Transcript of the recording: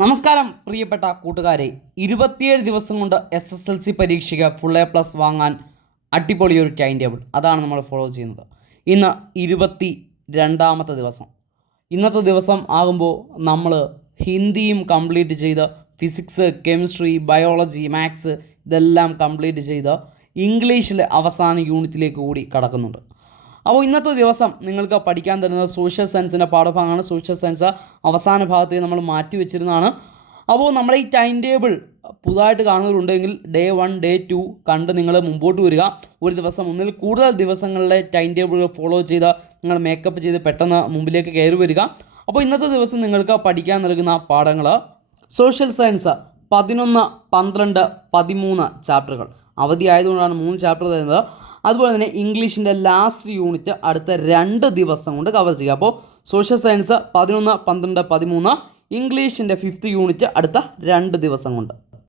നമസ്കാരം പ്രിയപ്പെട്ട കൂട്ടുകാരെ, 27 ദിവസം കൊണ്ട് SSLC പരീക്ഷയ്ക്ക് ഫുൾ A+ വാങ്ങാൻ അടിപൊളിയൊരു ടൈം ടേബിൾ അതാണ് നമ്മൾ ഫോളോ ചെയ്യുന്നത്. ഇന്ന് 22ാമത്തെ ദിവസം. ഇന്നത്തെ ദിവസം ആകുമ്പോൾ നമ്മൾ ഹിന്ദിയും കംപ്ലീറ്റ് ചെയ്ത് ഫിസിക്സ്, കെമിസ്ട്രി, ബയോളജി, മാത്സ് ഇതെല്ലാം കംപ്ലീറ്റ് ചെയ്ത് ഇംഗ്ലീഷിലെ അവസാന യൂണിറ്റിലേക്ക് കൂടി കടക്കുന്നുണ്ട്. അപ്പോൾ ഇന്നത്തെ ദിവസം നിങ്ങൾക്ക് പഠിക്കാൻ തരുന്നത് സോഷ്യൽ സയൻസിൻ്റെ പാഠഭാഗമാണ്. സോഷ്യൽ സയൻസ് അവസാന ഭാഗത്തേക്ക് നമ്മൾ മാറ്റി വെച്ചിരുന്നതാണ്. അപ്പോൾ നമ്മുടെ ഈ ടൈം ടേബിൾ പുതുതായിട്ട് കാണുന്നവരുണ്ടെങ്കിൽ ഡേ 1, ഡേ 2 കണ്ട് നിങ്ങൾ മുമ്പോട്ട് വരിക. ഒരു ദിവസം ഒന്നിൽ കൂടുതൽ ദിവസങ്ങളിലെ ടൈം ടേബിൾ ഫോളോ ചെയ്ത് നിങ്ങൾ മേക്കപ്പ് ചെയ്ത് പെട്ടെന്ന് മുമ്പിലേക്ക് കയറി വരിക. അപ്പോൾ ഇന്നത്തെ ദിവസം നിങ്ങൾക്ക് പഠിക്കാൻ നൽകുന്ന പാഠങ്ങൾ സോഷ്യൽ സയൻസ് 11, 12, 13 ചാപ്റ്ററുകൾ. അവധി ആയതുകൊണ്ടാണ് 3 ചാപ്റ്റർ തരുന്നത്. അതുപോലെ തന്നെ ഇംഗ്ലീഷിൻ്റെ ലാസ്റ്റ് യൂണിറ്റ് അടുത്ത 2 ദിവസം കൊണ്ട് കവർ ചെയ്യുക. അപ്പോൾ സോഷ്യൽ സയൻസ് 11, 12, 13, ഇംഗ്ലീഷിൻ്റെ 5th യൂണിറ്റ് അടുത്ത 2 ദിവസം കൊണ്ട്.